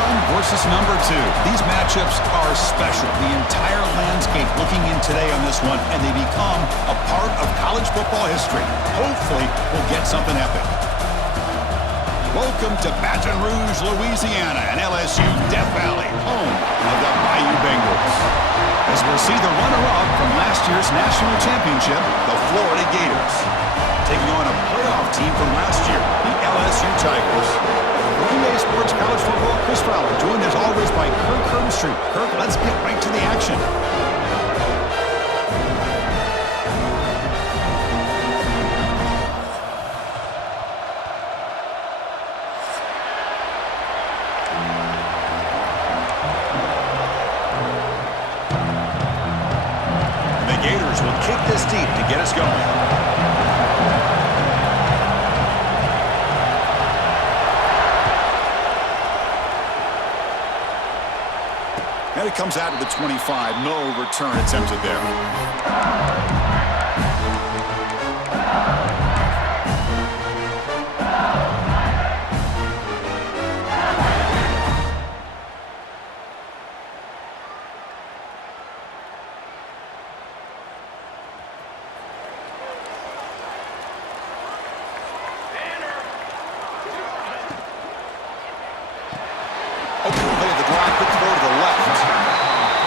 one versus number two. These matchups are special. The entire landscape looking in today on this one, and they become a part of college football history. Hopefully, we'll get something epic. Welcome to Baton Rouge, Louisiana, and LSU Death Valley, home of the Bayou Bengals. As we'll see the runner-up from last year's national championship, the Florida Gators, taking on a playoff team from last year, the LSU Tigers. Green Bay Sports College Football, Chris Fowler, joined as always by Kirk Herbstreit. Kirk, let's get right to the action. This deep to get us going. And it comes out of the 25. No return attempted there.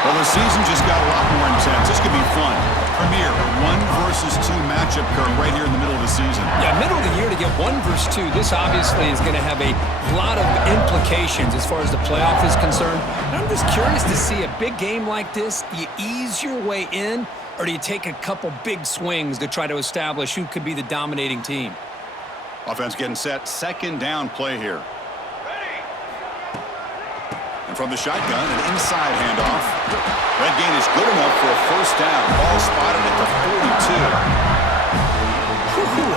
Well, the season just got a lot more intense. This could be fun. Premier 1 versus 2 matchup, Kirk, right here in the middle of the season. Yeah, middle of the year to get 1 versus 2. This obviously is going to have a lot of implications as far as the playoff is concerned. And I'm just curious to see a big game like this. Do you ease your way in, or do you take a couple big swings to try to establish who could be the dominating team? Offense getting set. Second down play here. And from the shotgun, an inside handoff. That gain is good enough for a first down. Ball spotted at the 42.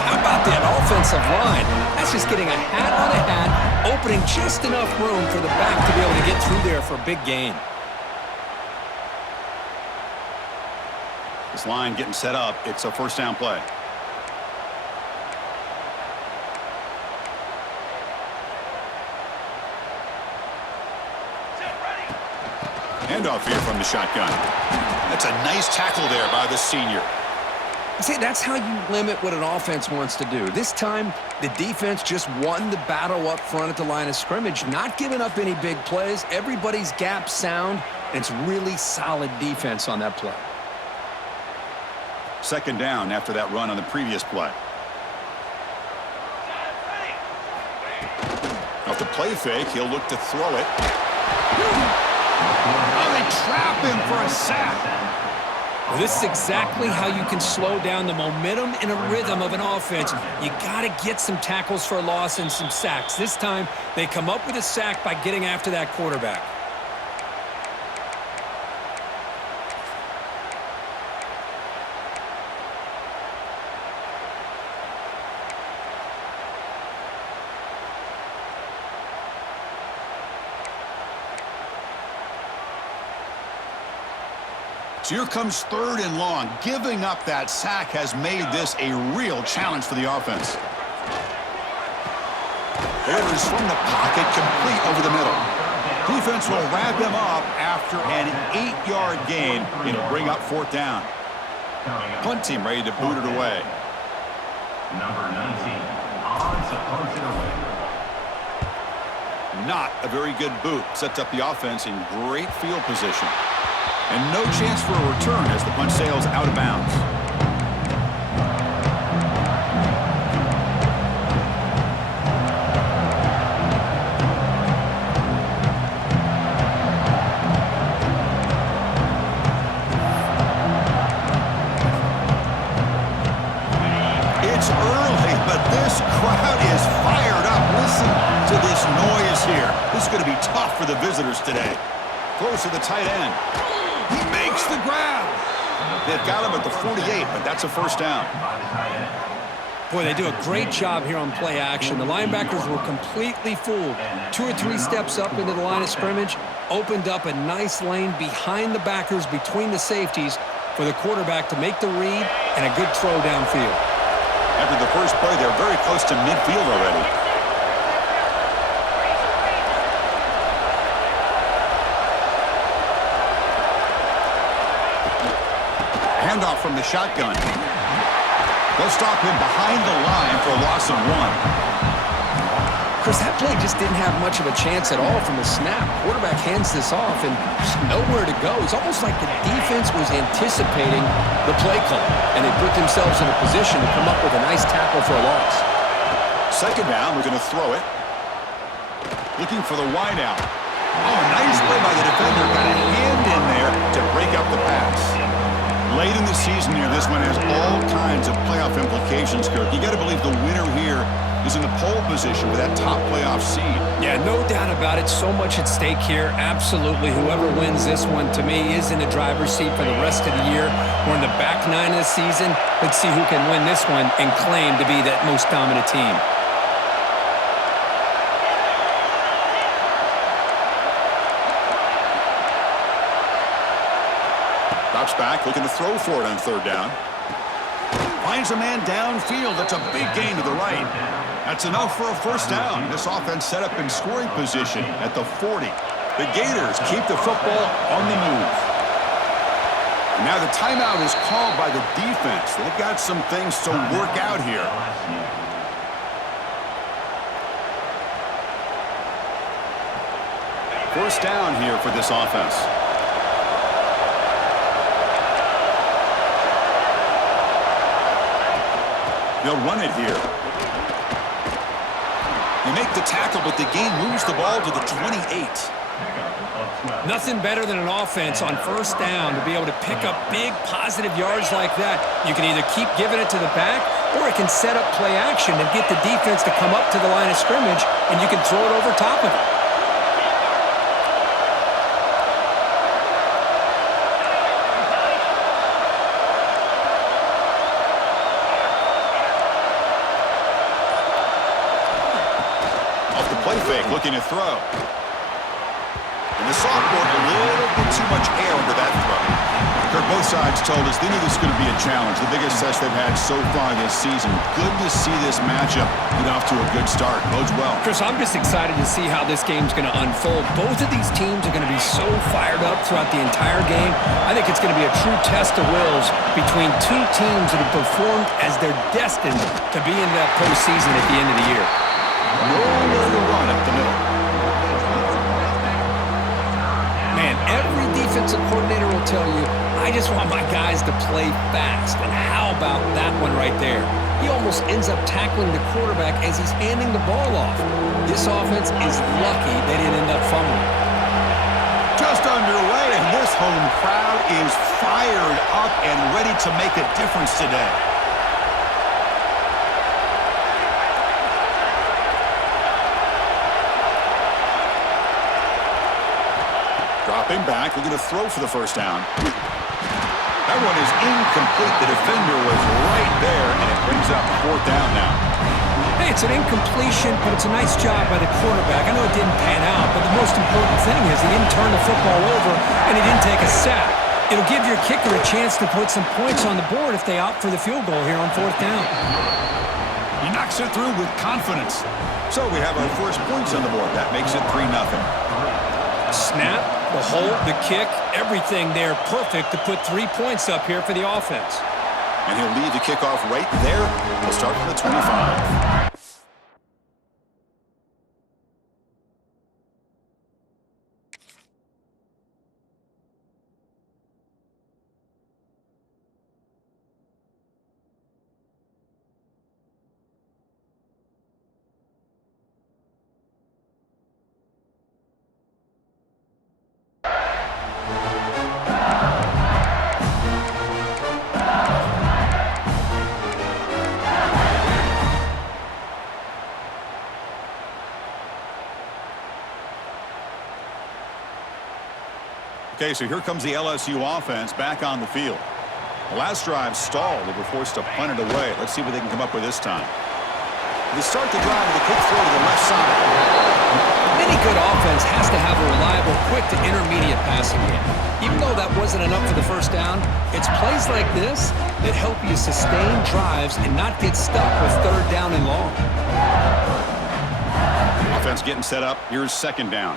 How about that offensive line? That's just getting a hat on a hat, opening just enough room for the back to be able to get through there for a big gain. This line getting set up. It's a first down play. Handoff here from the shotgun. That's a nice tackle there by the senior. See, that's how you limit what an offense wants to do. This time, the defense just won the battle up front at the line of scrimmage, not giving up any big plays. Everybody's gap sound, and it's really solid defense on that play. Second down after that run on the previous play. Off the play fake, he'll look to throw it. Oh, they trap him for a sack. Well, this is exactly how you can slow down the momentum and a rhythm of an offense. You got to get some tackles for a loss and some sacks. This time, they come up with a sack by getting after that quarterback. So here comes 3rd and long. Giving up that sack has made this a real challenge for the offense. Delivers from the pocket, complete over the middle. Defense will wrap him up after an 8-yard gain. It'll bring up 4th down. Punt team ready to boot it away. Number 19, odds to punt it away. Not a very good boot. Sets up the offense in great field position. And no chance for a return as the punt sails out of bounds. It's early, but this crowd is fired up. Listen to this noise here. This is going to be tough for the visitors today. Close to the tight end. He makes the grab. They've got him at the 48, but that's a first down. Boy, they do a great job here on play action. The linebackers were completely fooled. 2 or 3 steps up into the line of scrimmage, opened up a nice lane behind the backers, between the safeties, for the quarterback to make the read and a good throw downfield. After the first play, they're very close to midfield already. Handoff from the shotgun. They'll stop him behind the line for a loss of 1. Chris, that play just didn't have much of a chance at all from the snap. Quarterback hands this off and just nowhere to go. It's almost like the defense was anticipating the play call, and they put themselves in a position to come up with a nice tackle for a loss. Second down, we're going to throw it. Looking for the wide out. Oh, nice play by the defender. Got a hand in there to break up the pass. Late in the season here, this one has all kinds of playoff implications, Kirk. You got to believe the winner here is in the pole position for that top playoff seed. Yeah, no doubt about it. So much at stake here. Absolutely. Whoever wins this one, to me, is in the driver's seat for the rest of the year. We're in the back nine of the season. Let's see who can win this one and claim to be that most dominant team. Drops back, looking to throw for it on third down. Finds a man downfield. That's a big gain to the right. That's enough for a first down. This offense set up in scoring position at the 40. The Gators keep the football on the move. And now the timeout is called by the defense. They've got some things to work out here. First down here for this offense. They'll run it here. They make the tackle, but the game moves the ball to the 28. Nothing better than an offense on first down to be able to pick up big positive yards like that. You can either keep giving it to the back, or it can set up play action and get the defense to come up to the line of scrimmage, and you can throw it over top of it. Play fake, looking to throw. And the sophomore, a little bit too much air under that throw. Kirk, both sides told us they knew this was going to be a challenge, the biggest test they've had so far this season. Good to see this matchup get off to a good start. Bodes well. Chris, I'm just excited to see how this game's going to unfold. Both of these teams are going to be so fired up throughout the entire game. I think it's going to be a true test of wills between two teams that have performed as they're destined to be in that postseason at the end of the year. Nowhere to run up the middle. Man, every defensive coordinator will tell you, I just want my guys to play fast. And how about that one right there? He almost ends up tackling the quarterback as he's handing the ball off. This offense is lucky they didn't end up fumbling. Just underway, and this home crowd is fired up and ready to make a difference today. Dropping back, we're going to throw for the first down. That one is incomplete. The defender was right there, and it brings up fourth down now. Hey, it's an incompletion, but it's a nice job by the quarterback. I know it didn't pan out, but the most important thing is he didn't turn the football over, and he didn't take a sack. It'll give your kicker a chance to put some points on the board if they opt for the field goal here on fourth down. He knocks it through with confidence. So we have our first points on the board. That makes it 3-0. Snap, the hold, the kick, everything there perfect to put 3 points up here for the offense. And he'll leave the kickoff right there. We'll start from the 25. Okay, so here comes the LSU offense back on the field. The last drive stalled. They were forced to punt it away. Let's see what they can come up with this time. They start the drive with a quick throw to the left side. Any good offense has to have a reliable, quick to intermediate passing game. Even though that wasn't enough for the first down, it's plays like this that help you sustain drives and not get stuck with third down and long. Offense getting set up. Here's second down.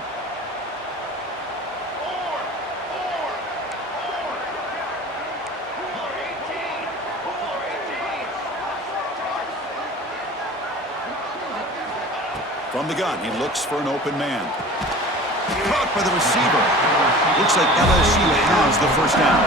From the gun, he looks for an open man. Caught by the receiver. Looks like LSU has the first down.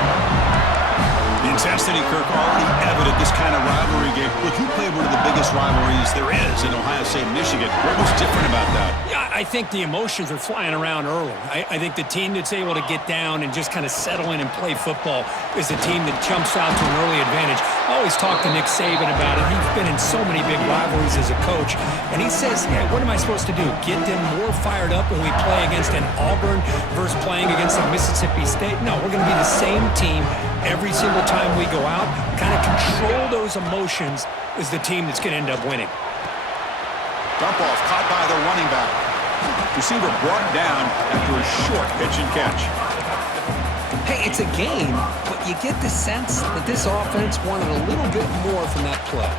The intensity, Kirk, already evident this kind of rivalry game. Look, you played one of the biggest rivalries there is in Ohio State and Michigan. What was different about that? Yeah, I think the emotions are flying around early. I think the team that's able to get down and just kind of settle in and play football is the team that jumps out to an early advantage. I always talk to Nick Saban about it. He's been in so many big rivalries as a coach, and he says, yeah, what am I supposed to do? Get them more fired up when we play against an Auburn versus playing against a Mississippi State? No, we're going to be the same team every single time we go out. Kind of control those emotions is the team that's going to end up winning. Dump off caught by the running back. Receiver brought down after a short pitch and catch. Hey, it's a game, but you get the sense that this offense wanted a little bit more from that play.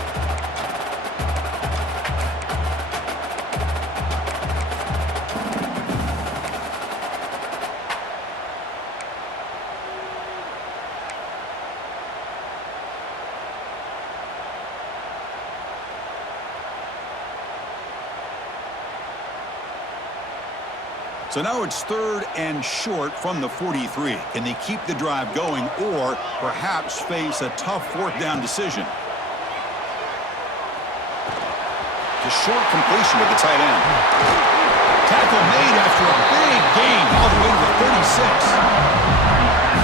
So now it's 3rd and short from the 43. Can they keep the drive going or perhaps face a tough 4th down decision? The short completion to the tight end. Tackle made after a big gain all the way to the 36.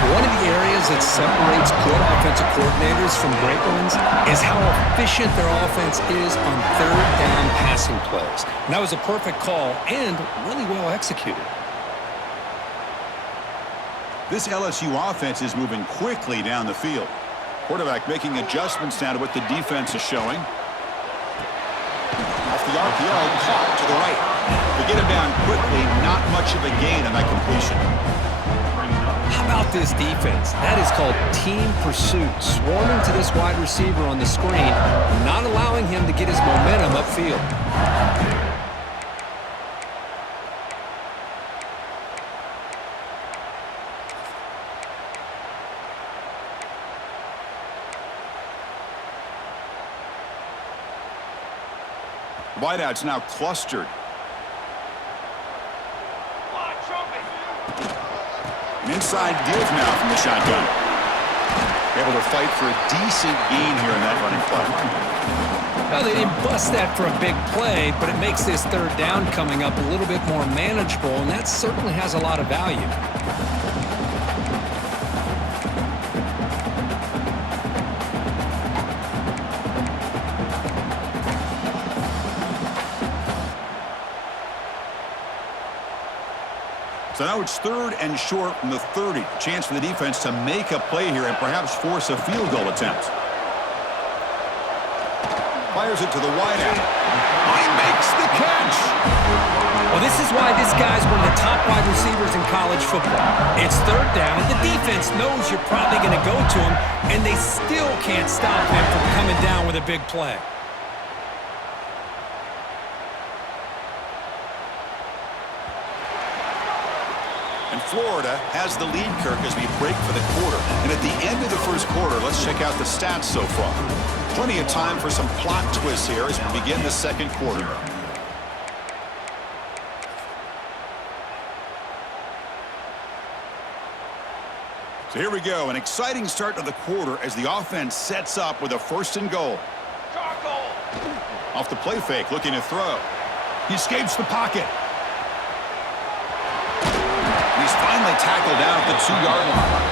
One of the areas that separates good offensive coordinators from great ones is how efficient their offense is on 3rd down passing plays. And that was a perfect call and really well executed. This LSU offense is moving quickly down the field. Quarterback making adjustments now to what the defense is showing. Off the RPO, caught to the right. To get him down quickly, not much of a gain on that completion. How about this defense? That is called team pursuit. Swarming to this wide receiver on the screen, not allowing him to get his momentum upfield. Wideouts now clustered. An inside give now from the shotgun. Able to fight for a decent gain here in that running play. Well, they didn't bust that for a big play, but it makes this 3rd down coming up a little bit more manageable, and that certainly has a lot of value. So now it's 3rd and short from the 30. Chance for the defense to make a play here and perhaps force a field goal attempt. Fires it to the wideout. He makes the catch. Well, this is why this guy's one of the top wide receivers in college football. It's 3rd down, and the defense knows you're probably going to go to him, and they still can't stop him from coming down with a big play. Florida has the lead, Kirk, as we break for the quarter. And at the end of the first quarter, let's check out the stats so far. Plenty of time for some plot twists here as we begin the 2nd quarter. So here we go, an exciting start to the quarter as the offense sets up with a 1st and goal. Off the play fake, looking to throw. He escapes the pocket. He's finally tackled out at the 2-yard line.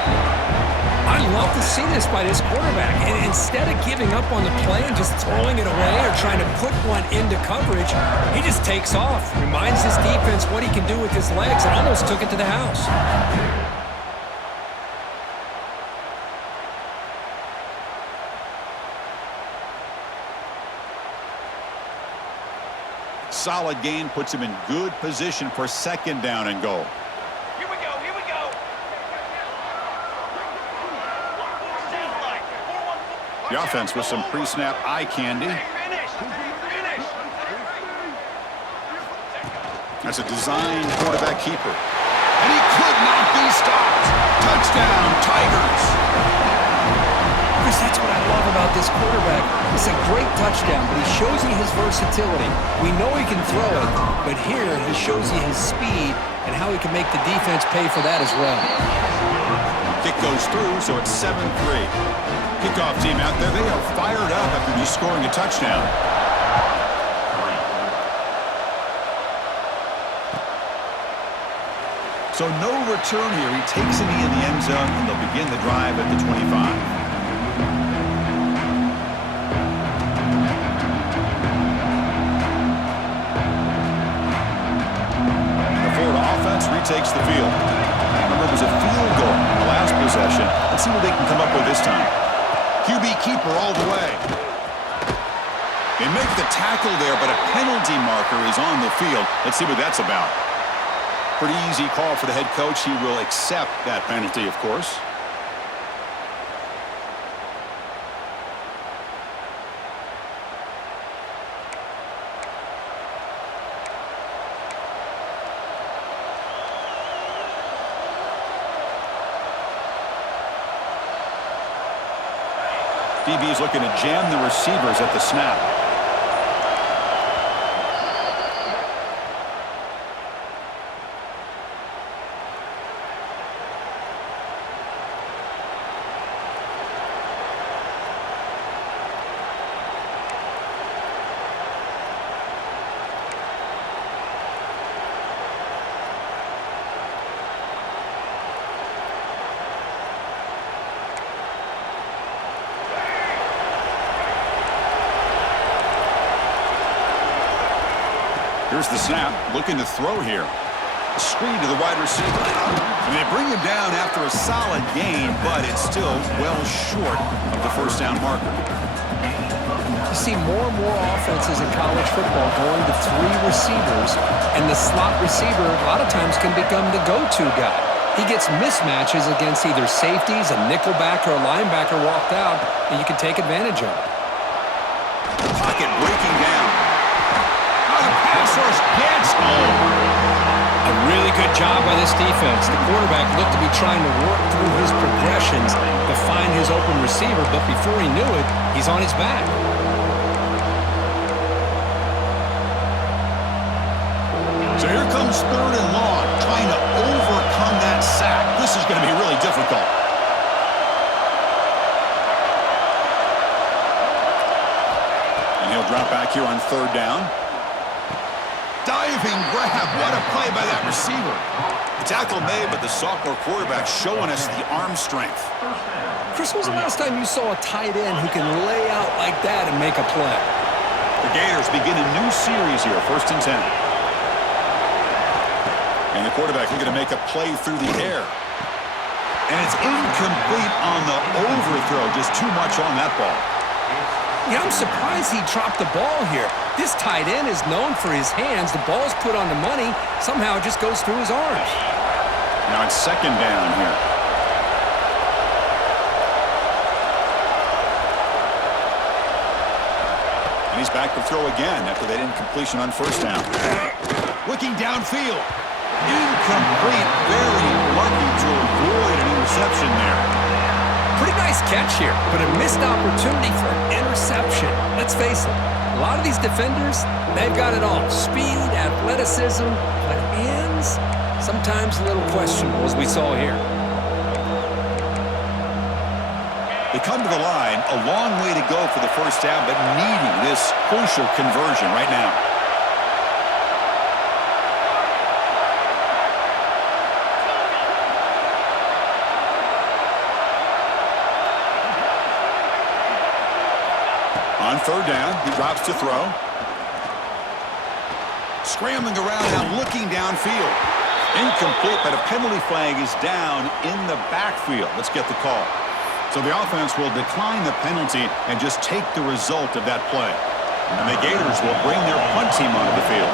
I love to see this by this quarterback. And instead of giving up on the play and just throwing it away or trying to put one into coverage, he just takes off. Reminds his defense what he can do with his legs and almost took it to the house. Solid gain puts him in good position for 2nd down and goal. The offense with some pre-snap eye candy. That's a designed quarterback keeper. And he could not be stopped. Touchdown, Tigers. Chris, that's what I love about this quarterback. It's a great touchdown, but he shows you his versatility. We know he can throw it, but here he shows you his speed and how he can make the defense pay for that as well. Kick goes through, so it's 7-3. Kickoff team out there, they are fired up after just scoring a touchdown. So no return here. He takes it in the end zone, and they'll begin the drive at the 25. The Florida offense retakes the field. Remember, it was a field goal in the last possession. Let's see what they can come up with this time. QB keeper all the way. They make the tackle there, but a penalty marker is on the field. Let's see what that's about. Pretty easy call for the head coach. He will accept that penalty, of course. DB is looking to jam the receivers at the snap. Here's the snap, looking to throw here. A screen to the wide receiver. And they bring him down after a solid gain, but it's still well short of the first down marker. You see more and more offenses in college football going to 3 receivers, and the slot receiver a lot of times can become the go-to guy. He gets mismatches against either safeties, a nickelback, or a linebacker walked out, and you can take advantage of it. Pocket breaking down. Pass rush gets home. A really good job by this defense. The quarterback looked to be trying to work through his progressions to find his open receiver, but before he knew it, he's on his back. So here comes 3rd and long, trying to overcome that sack. This is going to be really difficult. And he'll drop back here on 3rd down. Diving grab. What a play by that receiver. The tackle made, but the sophomore quarterback showing us the arm strength. Chris, when was the last time you saw a tight end who can lay out like that and make a play? The Gators begin a new series here, 1st and 10. And the quarterback looking to make a play through the air. And it's incomplete on the overthrow. Just too much on that ball. Yeah, I'm surprised he dropped the ball here. This tight end is known for his hands. The ball's put on the money. Somehow it just goes through his arms. Now it's 2nd down here. And he's back to throw again after that incompletion on 1st down. Looking downfield. Incomplete. Very lucky to avoid an interception there. Pretty nice catch here, but a missed opportunity for an interception. Let's face it, a lot of these defenders, they've got it all. Speed, athleticism, but hands, sometimes a little questionable, as we saw here. They come to the line, a long way to go for the 1st down, but needing this crucial conversion right now. On 3rd down, he drops to throw. Scrambling around now, looking downfield. Incomplete, but a penalty flag is down in the backfield. Let's get the call. So the offense will decline the penalty and just take the result of that play. And the Gators will bring their punt team onto the field.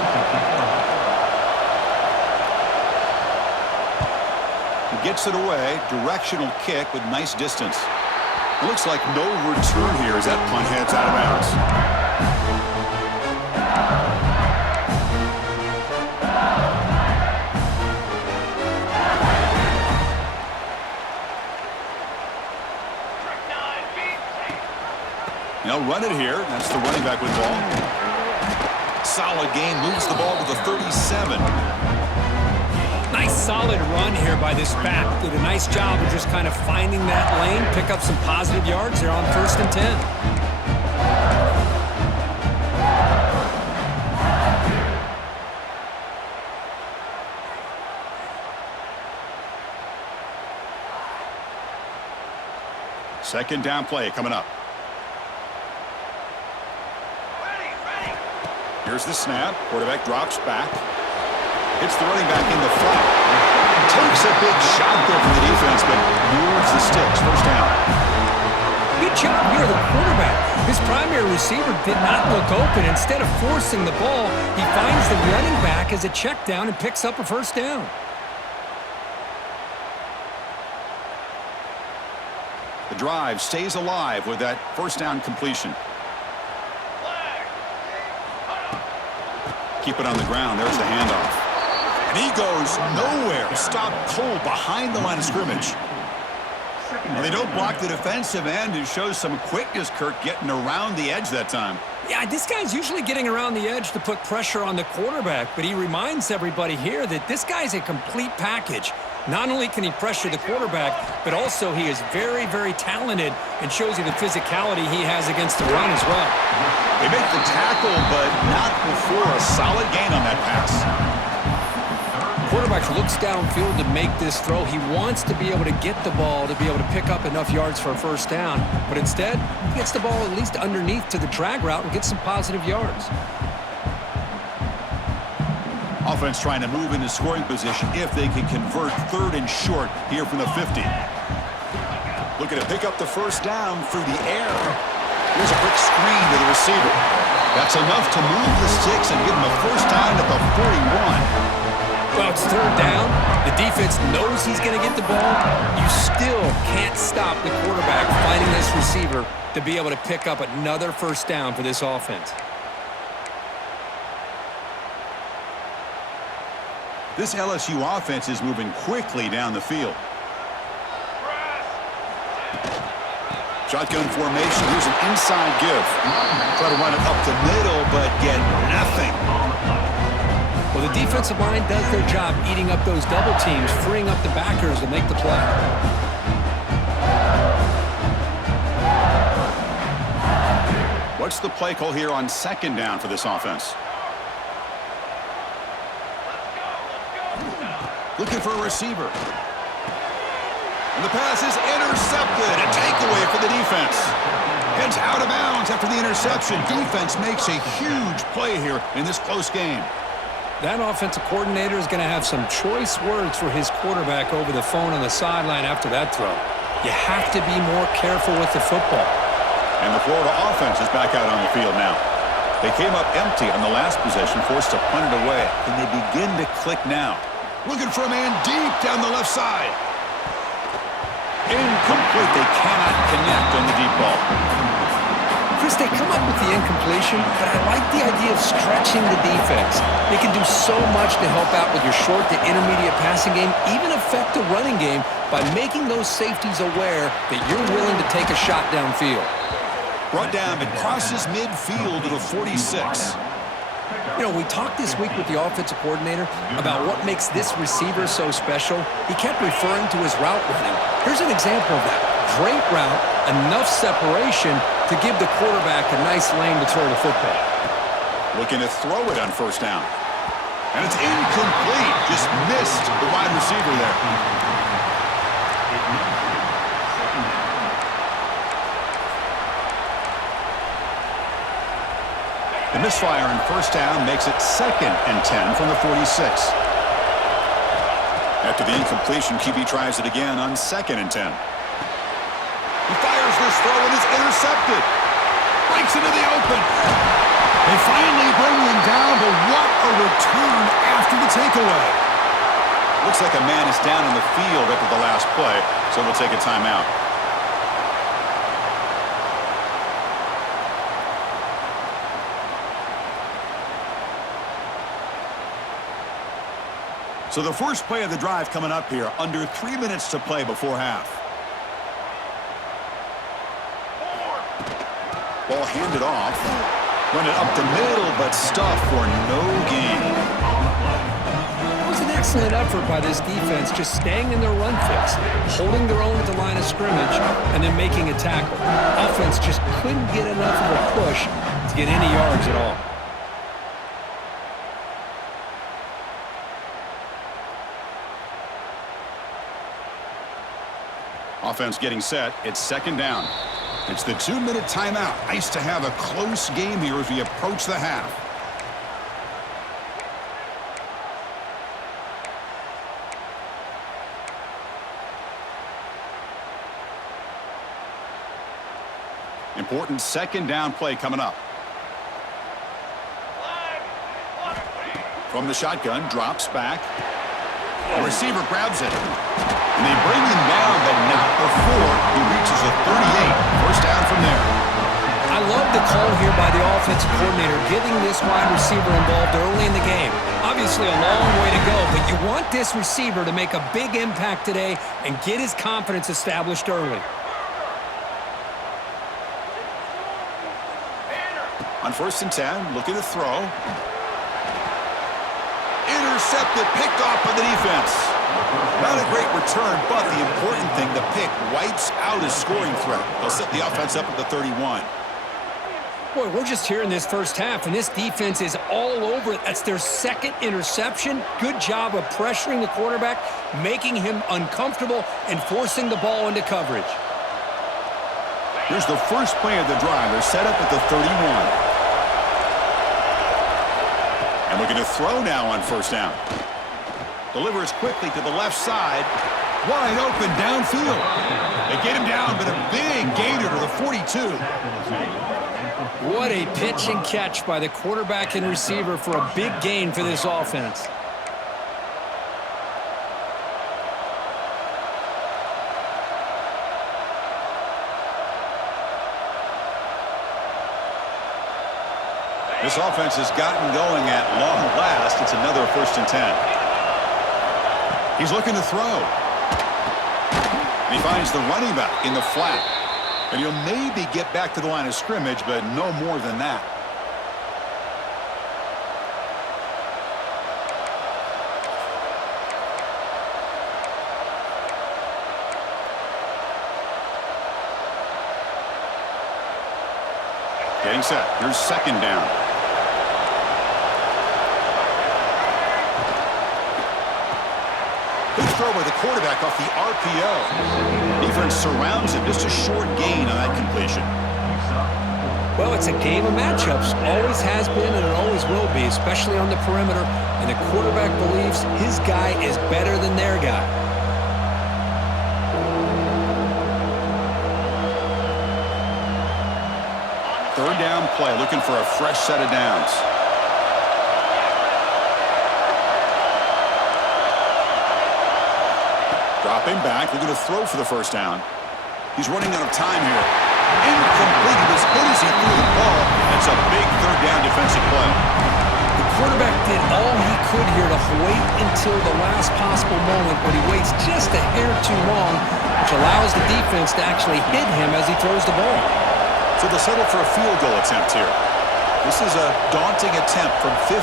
He gets it away, directional kick with nice distance. It looks like no return here as that punt heads out of bounds. they'll run it here. That's the running back with the ball. Solid gain, moves the ball to the 37. Nice solid run here by this back. Did a nice job of just kind of finding that lane, pick up some positive yards there on 1st and 10. Second down play coming up. Here's the snap. Quarterback drops back. Hits the running back in the flat. Takes a big shot there from the defense, but moves the sticks. First down. Good job here, the quarterback. His primary receiver did not look open. Instead of forcing the ball, he finds the running back as a check down and picks up a first down. The drive stays alive with that first down completion. Keep it on the ground. There's the handoff. And he goes nowhere. Stopped cold behind the line of scrimmage. Well, they don't block the defensive end. It shows some quickness, Kirk, getting around the edge that time. Yeah, this guy's usually getting around the edge to put pressure on the quarterback, but he reminds everybody here that this guy's a complete package. Not only can he pressure the quarterback, but also he is very, very talented and shows you the physicality he has against the run as well. They make the tackle, but not before a solid gain on that pass. Quarterback looks downfield to make this throw. He wants to be able to get the ball to be able to pick up enough yards for a first down, but instead, he gets the ball at least underneath to the drag route and gets some positive yards. Offense trying to move into scoring position if they can convert 3rd and short here from the 50. Looking to pick up the first down through the air. Here's a quick screen to the receiver. That's enough to move the sticks and give him a first down at the 41. Well, it's 3rd down. The defense knows he's going to get the ball. You still can't stop the quarterback finding this receiver to be able to pick up another first down for this offense. This LSU offense is moving quickly down the field. Shotgun formation. Here's an inside give. Try to run it up the middle, but get nothing. Well, the defensive line does their job eating up those double teams, freeing up the backers to make the play. What's the play call here on 2nd down for this offense? Looking for a receiver. And the pass is intercepted. A takeaway for the defense. Heads out of bounds after the interception. Defense makes a huge play here in this close game. That offensive coordinator is going to have some choice words for his quarterback over the phone on the sideline after that throw. You have to be more careful with the football. And the Florida offense is back out on the field now. They came up empty on the last possession, forced to punt it away. Can they begin to click now? Looking for a man deep down the left side. Incomplete. They cannot connect on the deep ball. Chris, they come up with the incompletion, but I like the idea of stretching the defense. They can do so much to help out with your short to intermediate passing game, even affect the running game by making those safeties aware that you're willing to take a shot downfield. Brought down, but crosses midfield to the 46. You know, we talked this week with the offensive coordinator about what makes this receiver so special. He kept referring to his route running. Here's an example of that. Great route, enough separation to give the quarterback a nice lane to throw the football. Looking to throw it on 1st down. And it's incomplete. Just missed the wide receiver there. The misfire on 1st down makes it 2nd and 10 from the 46. After the incompletion, QB tries it again on 2nd and 10. He fires this throw and it's intercepted. Breaks into the open. They finally bring him down, but what a return after the takeaway. Looks like a man is down in the field after the last play, so we'll take a timeout. So the first play of the drive coming up here, under 3 minutes to play before half. Ball handed off. Run it up the middle, but stuffed for no gain. It was an excellent effort by this defense, just staying in their run fix, holding their own at the line of scrimmage, and then making a tackle. Offense just couldn't get enough of a push to get any yards at all. Offense getting set. It's second down. It's the 2-minute timeout. Nice to have a close game here as we approach the half. Important second down play coming up. From the shotgun, drops back. The receiver grabs it. And they bring him down, but not before he reaches a 38. First down from there. I love the call here by the offensive coordinator, getting this wide receiver involved early in the game. Obviously a long way to go, but you want this receiver to make a big impact today and get his confidence established early. On 1st and 10, looking to throw. Intercepted, picked off by the defense. Not a great return, but the important thing, the pick wipes out his scoring threat. They'll set the offense up at the 31. Boy, we're just here in this first half, and this defense is all over it. That's their second interception. Good job of pressuring the quarterback, making him uncomfortable, and forcing the ball into coverage. Here's the first play of the drive. They're set up at the 31. And looking to throw now on first down. Delivers quickly to the left side. Wide open downfield. They get him down, but a big gainer to the 42. What a pitch and catch by the quarterback and receiver for a big gain for this offense. This offense has gotten going at long last. It's another 1st and 10. He's looking to throw. And he finds the running back in the flat. And he'll maybe get back to the line of scrimmage, but no more than that. Getting set. Here's second down. Good throw by the quarterback off the RPO. Defense surrounds him. Just a short gain on that completion. Well, it's a game of matchups. Always has been and it always will be, especially on the perimeter. And the quarterback believes his guy is better than their guy. Third down play, looking for a fresh set of downs. Dropping back, looking to throw for the first down. He's running out of time here. Incomplete. He was hit as he threw the ball. That's a big third down defensive play. The quarterback did all he could here to wait until the last possible moment, but he waits just a hair too long, which allows the defense to actually hit him as he throws the ball. So they'll settle for a field goal attempt here. This is a daunting attempt from 54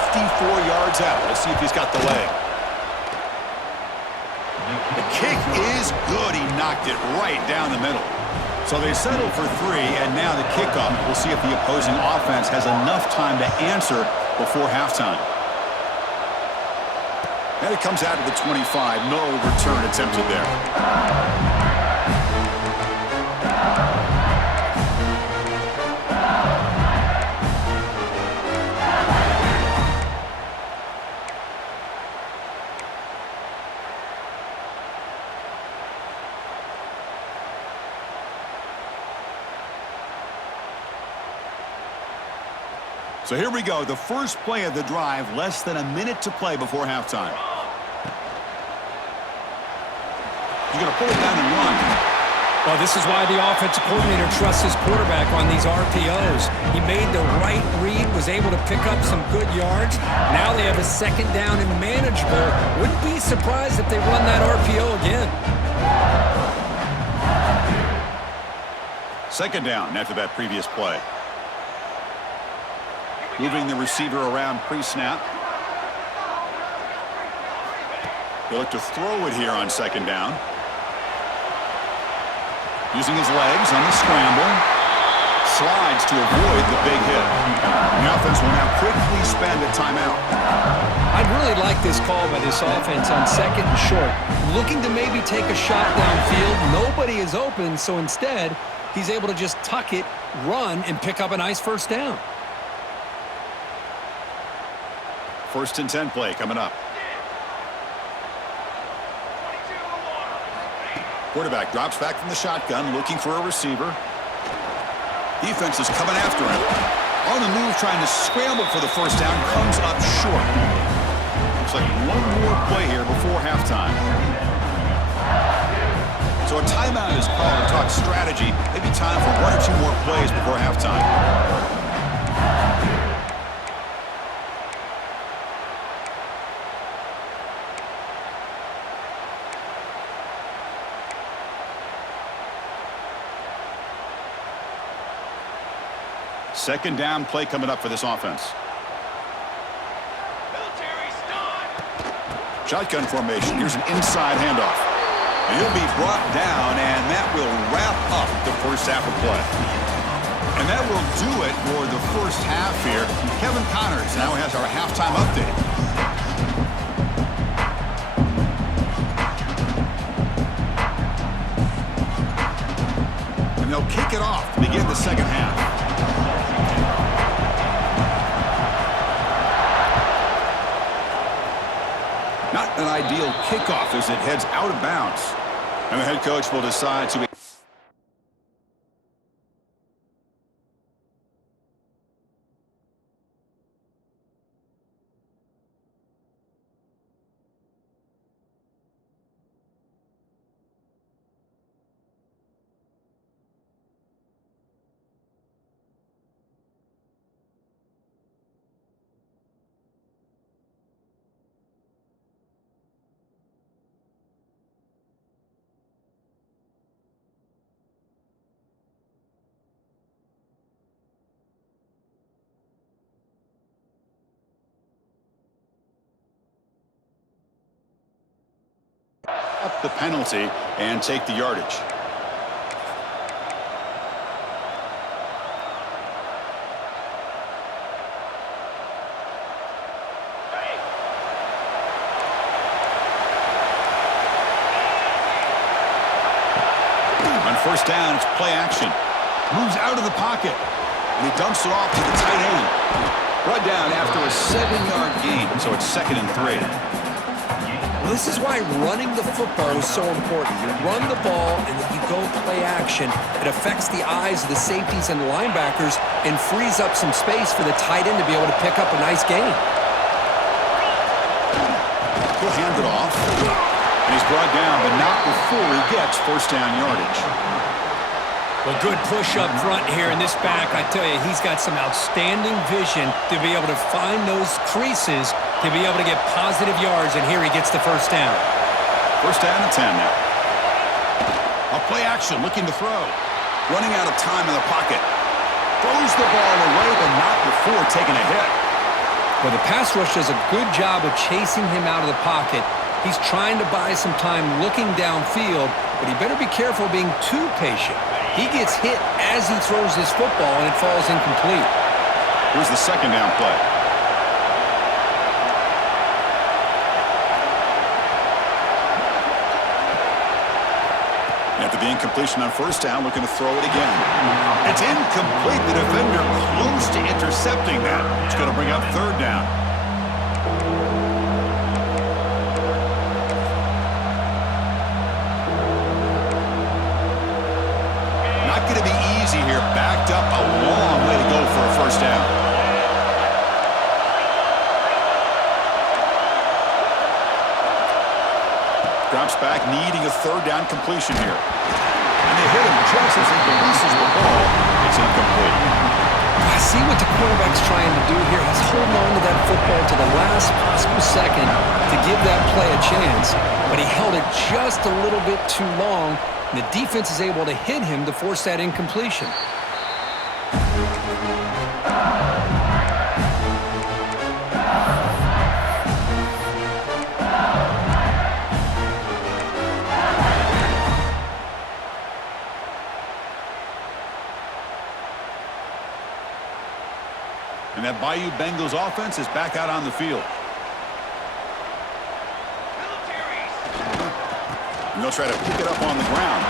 yards out. Let's see if he's got the leg. The kick is good. He knocked it right down the middle. So they settle for 3, and now the kickoff. We'll see if the opposing offense has enough time to answer before halftime. And it comes out to the 25. No return attempted there. So here we go, the first play of the drive, less than a minute to play before halftime. He's going to pull it down and run. Well, this is why the offensive coordinator trusts his quarterback on these RPOs. He made the right read, was able to pick up some good yards. Now they have a second down and manageable. Wouldn't be surprised if they run that RPO again. Second down after that previous play. Moving the receiver around pre-snap. He'll look to throw it here on second down. Using his legs on the scramble. Slides to avoid the big hit. The offense will now quickly spend a timeout. I'd really like this call by this offense on second and short. Looking to maybe take a shot downfield. Nobody is open, so instead, he's able to just tuck it, run, and pick up a nice first down. 1st and 10 play coming up. Quarterback drops back from the shotgun, looking for a receiver. Defense is coming after him. On the move, trying to scramble for the first down, comes up short. Looks like one more play here before halftime. So a timeout is called to talk strategy. Maybe time for 1 or 2 more plays before halftime. Second down play coming up for this offense. Shotgun formation. Here's an inside handoff. And he'll be brought down, and that will wrap up the first half of play. And that will do it for the first half here. Kevin Connors now has our halftime update. And they'll kick it off to begin the second half. Not an ideal kickoff as it heads out of bounds. And the head coach will decide to... up the penalty and take the yardage. On first down, it's play action. Moves out of the pocket, and he dumps it off to the tight end. Brought down after a 7-yard gain, so it's 2nd and 3. This is why running the football is so important. You run the ball and then you go play action. It affects the eyes of the safeties and linebackers and frees up some space for the tight end to be able to pick up a nice gain. He'll hand it off. And he's brought down, but not before he gets first down yardage. Well, good push up front here in this back. I tell you, he's got some outstanding vision to be able to find those creases to be able to get positive yards, and here he gets the first down. First down and 10 now. A play action, looking to throw. Running out of time in the pocket. Throws the ball away, but not before taking a hit. Well, the pass rush does a good job of chasing him out of the pocket. He's trying to buy some time looking downfield, but he better be careful being too patient. He gets hit as he throws this football, and it falls incomplete. Here's the second down play. After the incompletion on first down, looking to throw it again. It's incomplete. The defender close to intercepting that. It's going to bring up third down. Not going to be easy here. Backed up a long way to go for a first down. Drops back, needing a third down completion here. And they hit him just as he releases the ball. It's incomplete. I see what the quarterback's trying to do here. He's holding on to that football to the last possible second to give that play a chance. But he held it just a little bit too long, and the defense is able to hit him to force that incompletion. that Bayou Bengals offense is back out on the field. And they'll try to pick it up on the ground.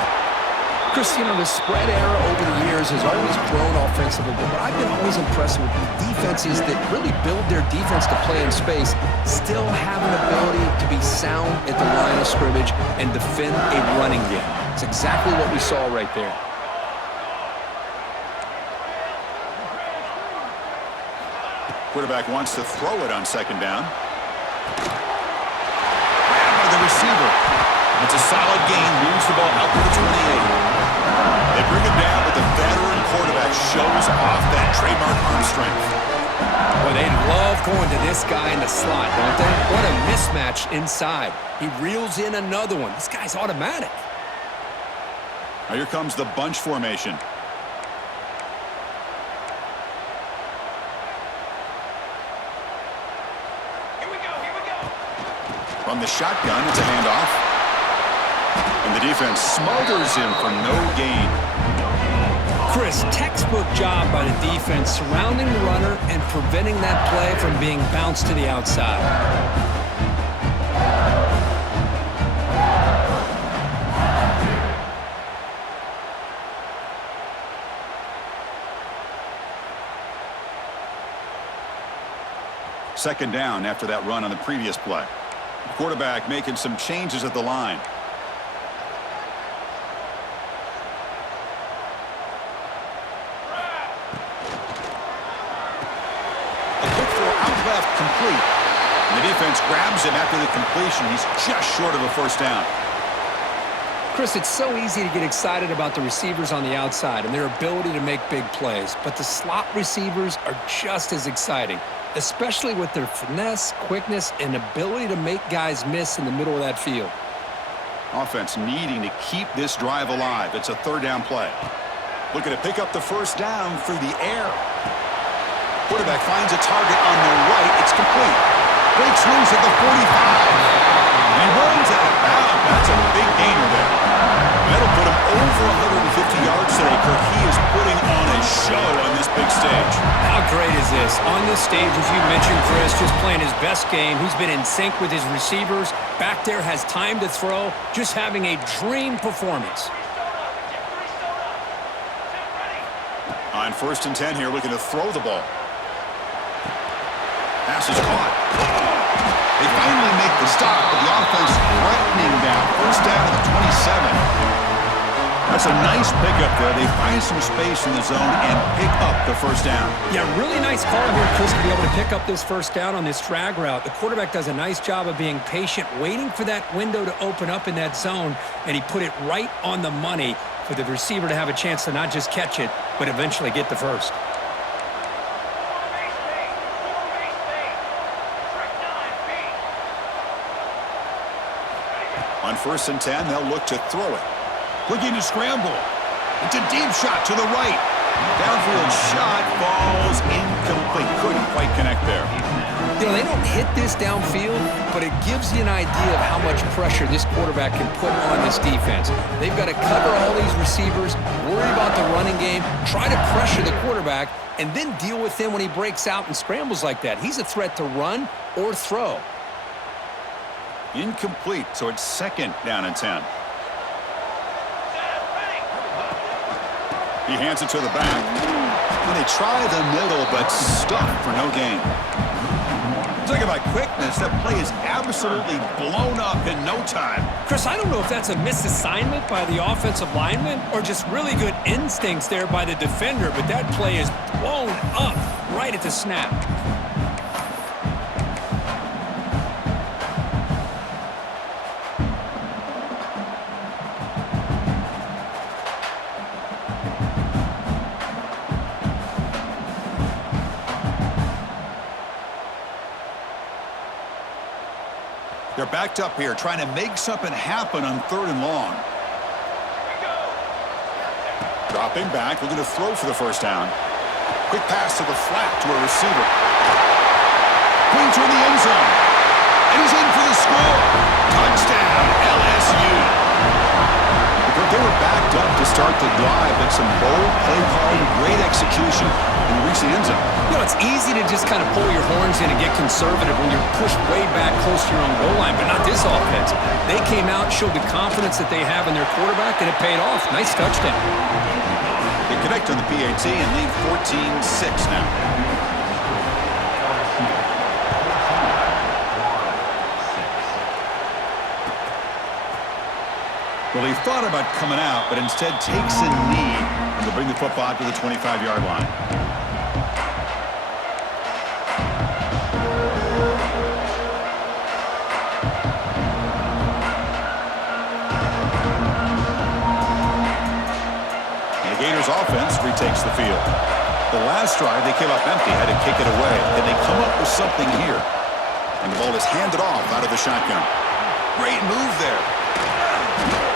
Chris, you know, the spread era over the years has always grown offensively, but I've been always impressed with defenses that really build their defense to play in space, still have an ability to be sound at the line of scrimmage and defend a running game. It's exactly what we saw right there. Quarterback wants to throw it on second down. Grabbed by the receiver. It's a solid gain, moves the ball out to the 28. They bring him down, but the veteran quarterback shows off that trademark arm strength. Well, they love going to this guy in the slot, don't they? What a mismatch inside. He reels in another one. This guy's automatic. Now here comes the bunch formation. Here we go. From the shotgun, it's a handoff. And the defense smothers him for no gain. Chris, textbook job by the defense surrounding the runner and preventing that play from being bounced to the outside. Second down after that run on the previous play. The quarterback making some changes at the line. Left complete. And the defense grabs him after the completion. He's just short of a first down. Chris, it's so easy to get excited about the receivers on the outside and their ability to make big plays, but the slot receivers are just as exciting, especially with their finesse, quickness, and ability to make guys miss in the middle of that field. Offense needing to keep this drive alive. It's a third down play. Looking to pick up the first down through the air. Quarterback finds a target on the right. It's complete. Breaks loose at the 45. And he runs out of bounds. That's a big gainer there. That'll put him over 150 yards today. Kirk, he is putting on a show on this big stage. How great is this? On this stage, as you mentioned, Chris, just playing his best game. He's been in sync with his receivers. Back there, has time to throw. Just having a dream performance. On 1st and 10 here, looking to throw the ball. Pass is caught. They finally make the stop, but the offense threatening down. First down at the 27. That's a nice pickup there. They find some space in the zone and pick up the first down. Yeah, really nice call here, Chris, to be able to pick up this first down on this drag route. The quarterback does a nice job of being patient, waiting for that window to open up in that zone, and he put it right on the money for the receiver to have a chance to not just catch it, but eventually get the first. On 1st and 10, they'll look to throw it. Looking to scramble. It's a deep shot to the right. Downfield shot falls incomplete. Couldn't quite connect there. You know, they don't hit this downfield, but it gives you an idea of how much pressure this quarterback can put on this defense. They've got to cover all these receivers, worry about the running game, try to pressure the quarterback, and then deal with him when he breaks out and scrambles like that. He's a threat to run or throw. Incomplete, so it's second down and 10. He hands it to the back. And they try the middle, but stuffed for no gain. Talking about quickness, that play is absolutely blown up in no time. Chris, I don't know if that's a misassignment by the offensive lineman or just really good instincts there by the defender, but that play is blown up right at the snap. They're backed up here, trying to make something happen on 3rd and long. Dropping back, looking to throw for the first down. Quick pass to the flat to a receiver. Brings her in the end zone. And he's in for the score. Touchdown, LSU. They were backed up to start start the drive, but some bold play calling, great execution, and reach the end zone. You know, it's easy to just kind of pull your horns in and get conservative when you're pushed way back close to your own goal line, but not this offense. They came out, showed the confidence that they have in their quarterback, and it paid off. Nice touchdown. They connect on the PAT and lead 14-6 now. Well, he thought about coming out, but instead takes a knee and to bring the football to the 25-yard line. The Gators offense retakes the field. The last drive, they came up empty, had to kick it away. Then they come up with something here. And the ball is handed off out of the shotgun. Great move there.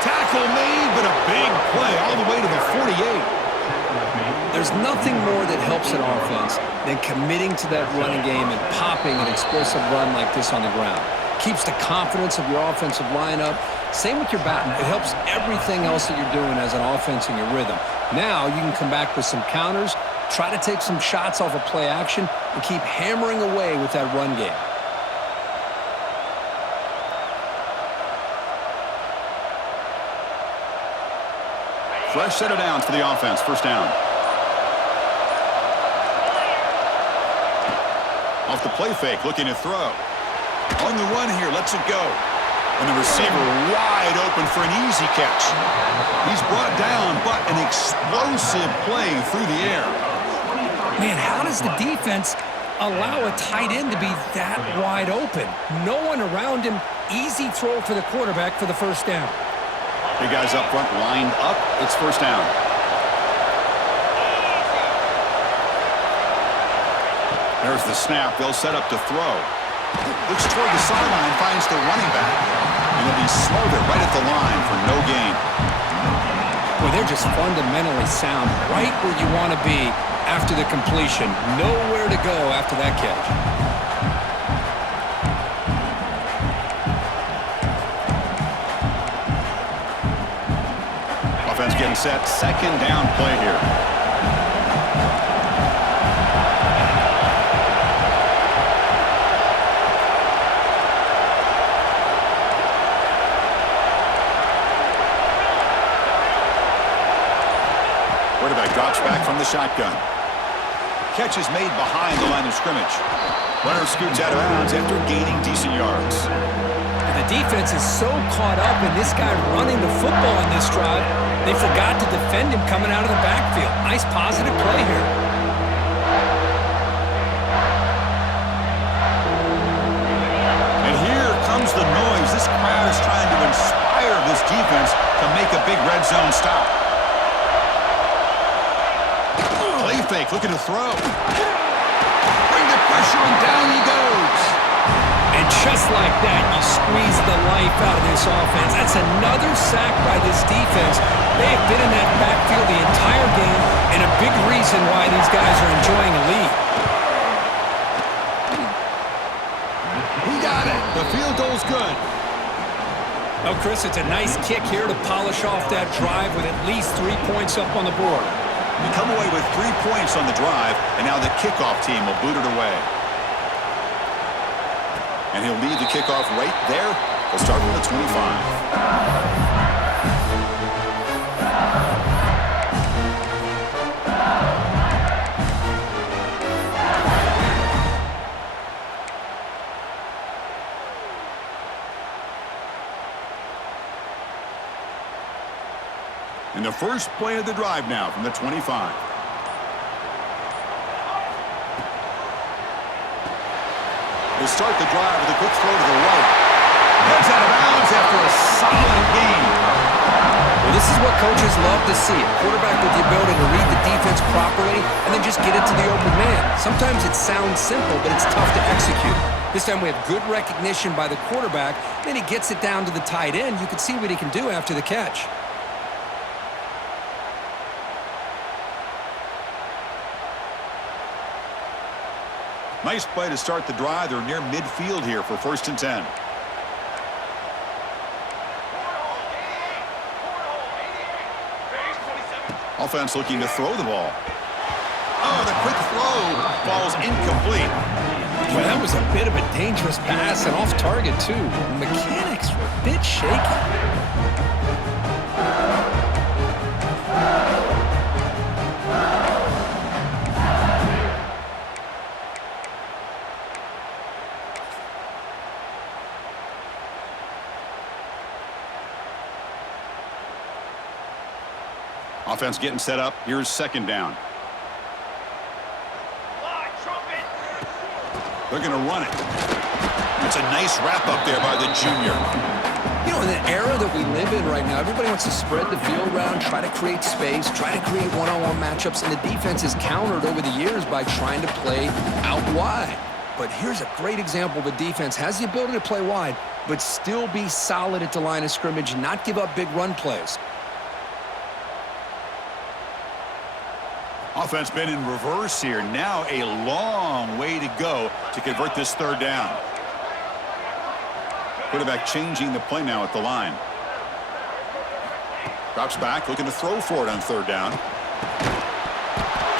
Tackle made, but a big play all the way to the 48. There's nothing more that helps an offense than committing to that running game and popping an explosive run like this on the ground. Keeps the confidence of your offensive line up. Same with your back. It helps everything else that you're doing as an offense in your rhythm. Now you can come back with some counters, try to take some shots off of play action, and keep hammering away with that run game. Fresh set of downs for the offense. First down. Off the play fake, looking to throw. On the run here, lets it go. And the receiver wide open for an easy catch. He's brought down, but an explosive play through the air. Man, how does the defense allow a tight end to be that wide open? No one around him. Easy throw for the quarterback for the first down. Big guys up front lined up. It's first down. There's the snap. They'll set up to throw. Looks toward the sideline, finds the running back. And he'll be smothered right at the line for no gain. Boy, they're just fundamentally sound right where you want to be after the completion. Nowhere to go after that catch. Offense getting set. Second down play here. Quarterback drops back from the shotgun. Catch is made behind the line of scrimmage. Runner scoots out of bounds after gaining decent yards. The defense is so caught up in this guy running the football in this drive, they forgot to defend him coming out of the backfield. Nice positive play here. And here comes the noise. This crowd is trying to inspire this defense to make a big red zone stop. Play fake, looking to throw. Bring the pressure and down he goes. And just like that, you squeeze the life out of this offense. That's another sack by this defense. They have been in that backfield the entire game, and a big reason why these guys are enjoying a lead. He got it. The field goal's good. Oh, Chris, it's a nice kick here to polish off that drive with at least 3 points up on the board. We come away with 3 points on the drive, and now the kickoff team will boot it away. And he'll lead the kickoff right there. We'll start from the 25. And the first play of the drive now from the 25. They start the drive with a quick throw to the right. Heads out of bounds after a solid game. Well, this is what coaches love to see. A quarterback with the ability to read the defense properly and then just get it to the open man. Sometimes it sounds simple, but it's tough to execute. This time we have good recognition by the quarterback. Then he gets it down to the tight end. You can see what he can do after the catch. Nice play to start the drive. They're near midfield here for 1st and 10. Offense looking to throw the ball. Oh, the quick throw falls incomplete. Well, that was a bit of a dangerous pass and off target, too. The mechanics were a bit shaky. Offense getting set up. Here's second down. They're going to run it. It's a nice wrap up there by the junior. You know, in the era that we live in right now, everybody wants to spread the field around, try to create space, try to create one-on-one matchups, and the defense has countered over the years by trying to play out wide. But here's a great example. The defense has the ability to play wide, but still be solid at the line of scrimmage, not give up big run plays. Offense been in reverse here. Now a long way to go to convert this third down. Quarterback changing the play now at the line. Drops back, looking to throw for it on third down.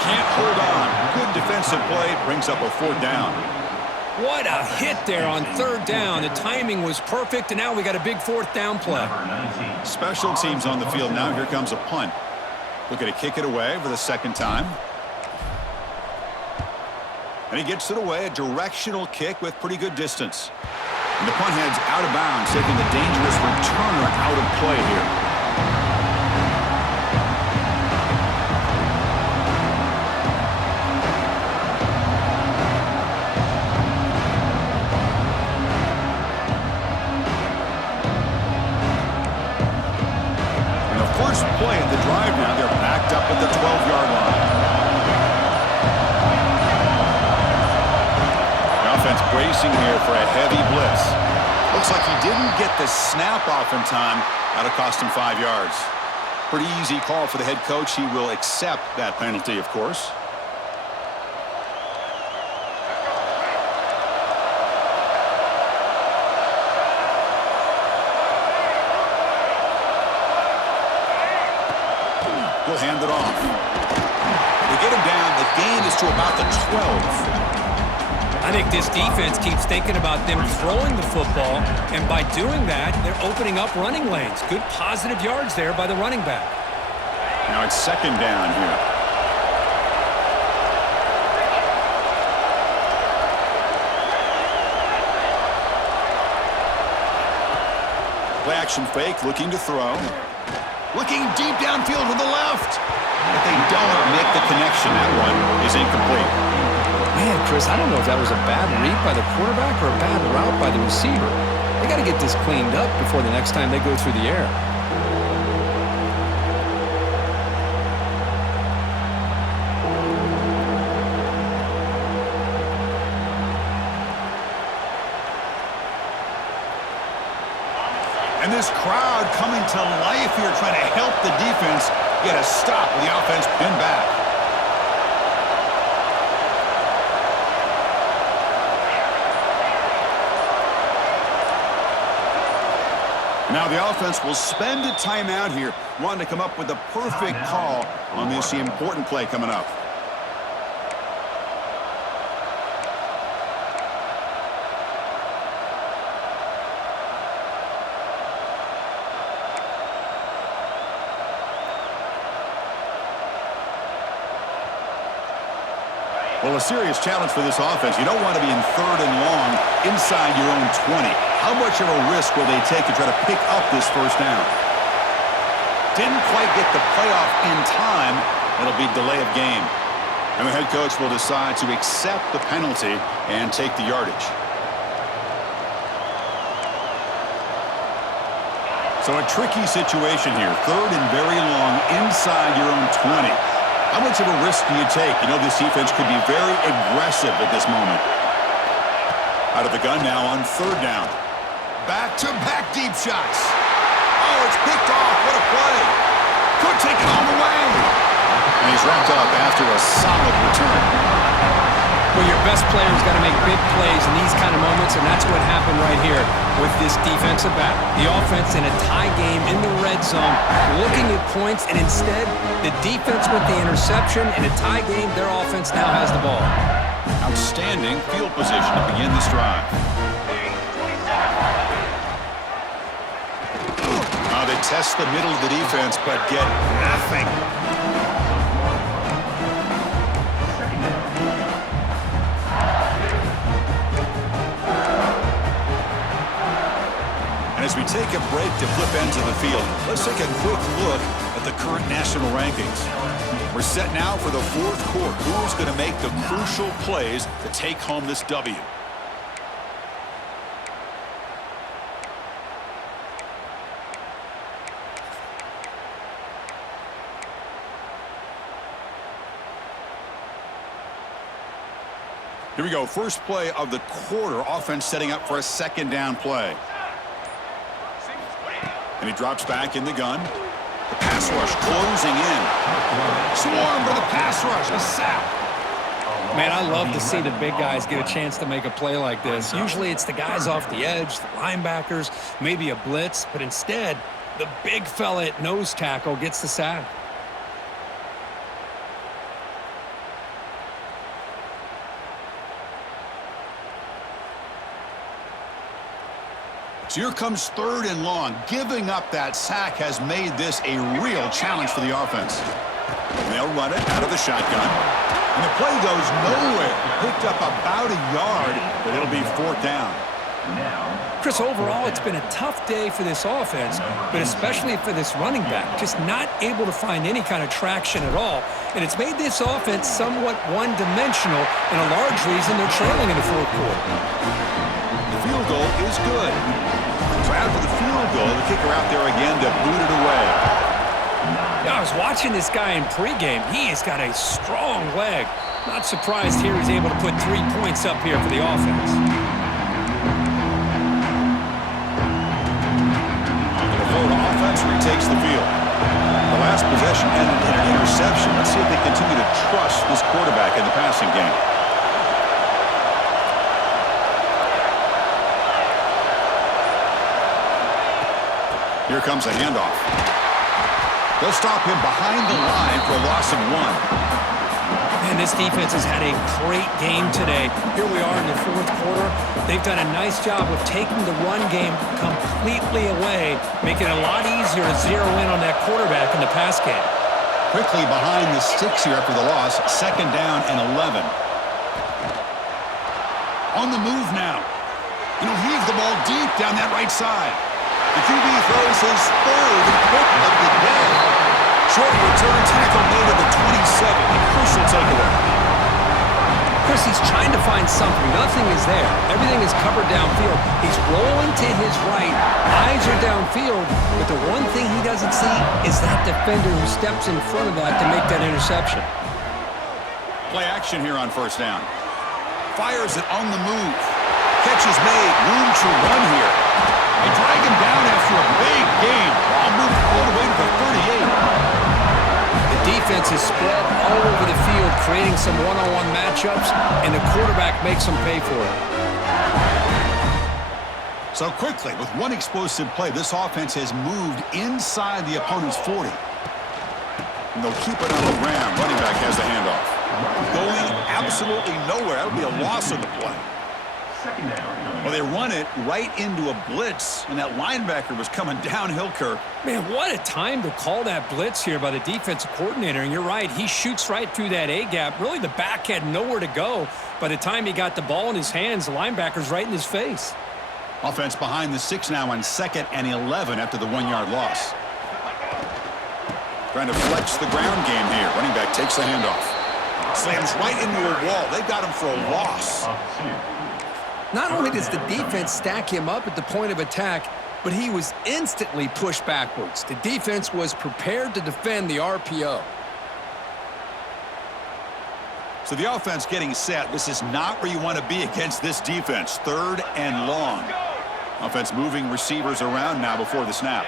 Can't hold on. Good defensive play, brings up a fourth down. What a hit there on third down. The timing was perfect, and now we got a big fourth down play. Special teams on the field now. Here comes a punt. Looking to kick it away for the second time. And he gets it away, a directional kick with pretty good distance. And the punt heads out of bounds, taking the dangerous returner out of play here. First play of the drive now, they're backed up at the 12-yard line. The offense bracing here for a heavy blitz. Looks like he didn't get the snap off in time. That'll cost him 5 yards. Pretty easy call for the head coach. He will accept that penalty, of course. He'll hand it off. They get him down. The gain is to about the 12. I think this defense keeps thinking about them throwing the football, and by doing that, they're opening up running lanes. Good positive yards there by the running back. Now it's second down here. Play action fake, looking to throw. Looking deep downfield to the left. But they don't make the connection. That one is incomplete. Man, Chris, I don't know if that was a bad read by the quarterback or a bad route by the receiver. They got to get this cleaned up before the next time they go through the air. And this crowd coming to life here, trying to help the defense get a stop with the offense pinned back. Now the offense will spend a timeout here, wanting to come up with the perfect call on this important play coming up. Well, a serious challenge for this offense. You don't want to be in third and long inside your own 20. How much of a risk will they take to try to pick up this first down? Didn't quite get the playoff in time. It'll be delay of game. And the head coach will decide to accept the penalty and take the yardage. So a tricky situation here. Third and very long inside your own 20. How much of a risk do you take? You know this defense could be very aggressive at this moment. Out of the gun now on third down. Back-to-back deep shots. Oh, it's picked off. What a play. Could take it all the way. And he's wrapped up after a solid return. Well, your best player's got to make big plays in these kind of moments, and that's what happened right here with this defensive back. The offense in a tie game in the red zone, looking at points, and instead, the defense with the interception. In a tie game, their offense now has the ball. Outstanding field position to begin this drive. They test the middle of the defense, but get nothing. And as we take a break to flip ends of the field, let's take a quick look at the current national rankings. We're set now for the fourth quarter. Who's going to make the crucial plays to take home this W? Here we go. First play of the quarter. Offense setting up for a second down play. And he drops back in the gun. The pass rush closing in. Swarm for the pass rush. A sack. Man, I love to see the big guys get a chance to make a play like this. Usually it's the guys off the edge, the linebackers, maybe a blitz. But instead, the big fella at nose tackle gets the sack. So here comes third and long. Giving up that sack has made this a real challenge for the offense. They'll run it out of the shotgun. And the play goes nowhere. Picked up about a yard, but it'll be fourth down. Chris, overall, it's been a tough day for this offense, but especially for this running back. Just not able to find any kind of traction at all. And it's made this offense somewhat one-dimensional, and a large reason they're trailing in the fourth quarter. The field goal is good. So after the field goal, the kicker out there again to boot it away. Yeah, I was watching this guy in pregame. He has got a strong leg. Not surprised here he's able to put 3 points up here for the offense. The Florida offense retakes the field. The last possession ended in an interception. Let's see if they continue to trust this quarterback in the passing game. Here comes a handoff. They'll stop him behind the line for a loss of 1. And this defense has had a great game today. Here we are in the fourth quarter. They've done a nice job of taking the run game completely away, making it a lot easier to zero in on that quarterback in the pass game. Quickly behind the sticks here after the loss. Second down and 11. On the move now. And he'll heave the ball deep down that right side. The QB throws his third pick of the day. Short return tackle made at the 27. A crucial takeaway. Chris, he's trying to find something. Nothing is there. Everything is covered downfield. He's rolling to his right. Eyes are downfield. But the one thing he doesn't see is that defender who steps in front of that to make that interception. Play action here on first down. Fires it on the move. Catch is made. Room to run here. They drag him down after a big gain. Ball moved all the way to the 38. The defense is spread all over the field, creating some one-on-one matchups, and the quarterback makes them pay for it. So quickly, with one explosive play, this offense has moved inside the opponent's 40. And they'll keep it on the ground. Running back has the handoff. Going absolutely nowhere. That'll be a loss of the play. Well, they run it right into a blitz, and that linebacker was coming downhill, Kirk. Man, what a time to call that blitz here by the defensive coordinator. And you're right, he shoots right through that A-gap. Really, the back had nowhere to go. By the time he got the ball in his hands, the linebacker's right in his face. Offense behind the 6 now on 2nd and 11 after the 1-yard loss. Trying to flex the ground game here. Running back takes the handoff. Slams right into a wall. They got him for a loss. Not only does the defense stack him up at the point of attack, but he was instantly pushed backwards. The defense was prepared to defend the RPO. So the offense getting set. This is not where you want to be against this defense. 3rd and long. Offense moving receivers around now before the snap.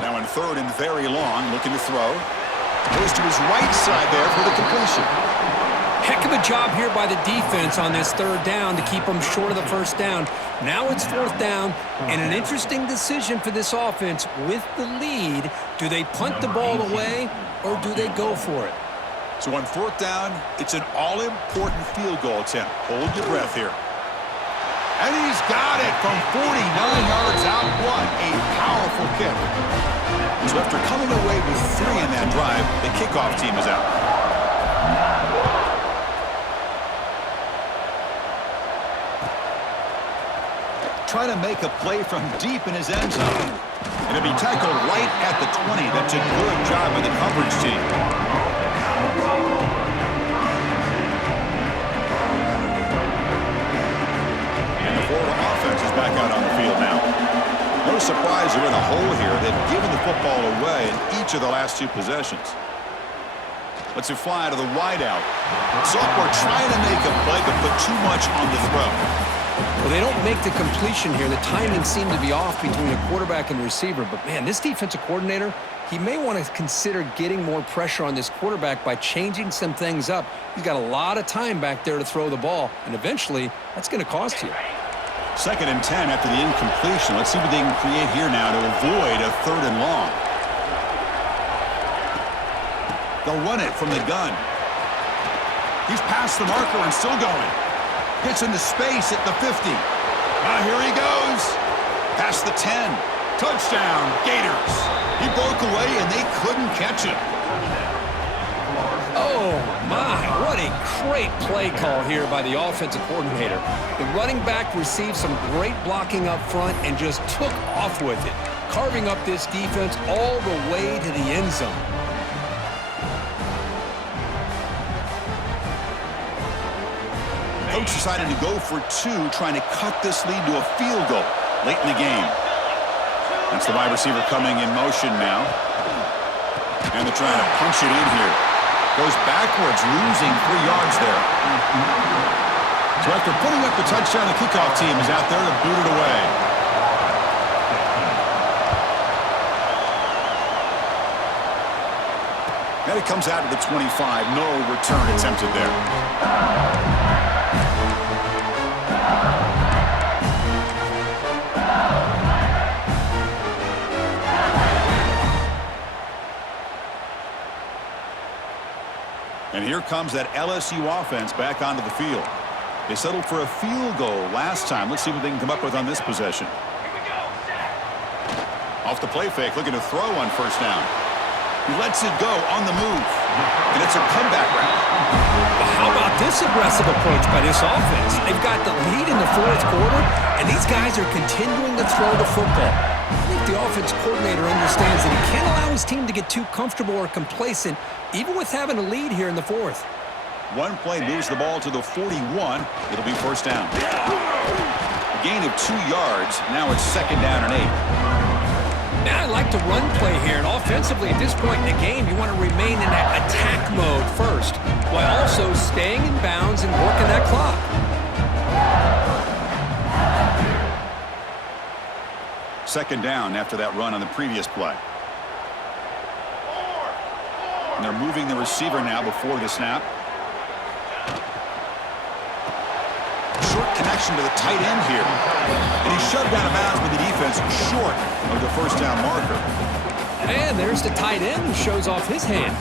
Now in 3rd and very long, looking to throw. Goes to his right side there for the completion. Heck of a job here by the defense on this third down to keep them short of the first down. Now it's fourth down, and an interesting decision for this offense with the lead. Do they punt the ball away, or do they go for it? So on fourth down, it's an all-important field goal attempt. Hold your breath here. And he's got it from 49 yards out. What a powerful kick. So after coming away with 3 in that drive, the kickoff team is out. Trying to make a play from deep in his end zone. And it'll be tackled right at the 20. That's a good job by the coverage team. And the Florida offense is back out on the field now. No surprise they're in a hole here. They've given the football away in each of the last 2 possessions. Let's fly to the wideout. Sophomore trying to make a play, but put too much on the throw. Well, they don't make the completion here. The timing seemed to be off between the quarterback and the receiver. But, man, this defensive coordinator, he may want to consider getting more pressure on this quarterback by changing some things up. He's got a lot of time back there to throw the ball, and eventually that's going to cost you. 2nd and 10 after the incompletion. Let's see what they can create here now to avoid a 3rd and long. They'll run it from the gun. He's past the marker and still going. Gets into space at the 50. Now here he goes. Past the 10. Touchdown, Gators. He broke away and they couldn't catch him. Oh, my. What a great play call here by the offensive coordinator. The running back received some great blocking up front and just took off with it, carving up this defense all the way to the end zone. Coach decided to go for 2, trying to cut this lead to a field goal late in the game. That's the wide receiver coming in motion now. And they're trying to punch it in here. Goes backwards, losing 3 yards there. So after putting up the touchdown, the kickoff team is out there to boot it away. And it comes out to the 25. No return attempted there. And here comes that LSU offense back onto the field. They settled for a field goal last time. Let's see what they can come up with on this possession. Off the play fake, looking to throw on first down. He lets it go on the move. And it's a comeback route. Well, how about this aggressive approach by this offense? They've got the lead in the 4th quarter, and these guys are continuing to throw the football. I think the offense coordinator understands that he can't allow his team to get too comfortable or complacent, even with having a lead here in the 4th. One play moves the ball to the 41. It'll be first down. A gain of 2 yards. Now it's 2nd down and 8. Now I like the run play here, and offensively at this point in the game, you want to remain in that attack mode first, while also staying in bounds and working that clock. Second down after that run on the previous play. And they're moving the receiver now before the snap. Short connection to the tight end here. And he's shoved out of bounds with the defense short of the first down marker. And there's the tight end who shows off his hands.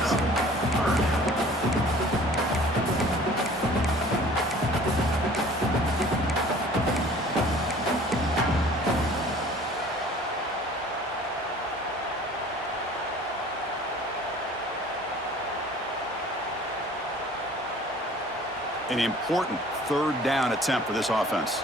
An important 3rd down attempt for this offense.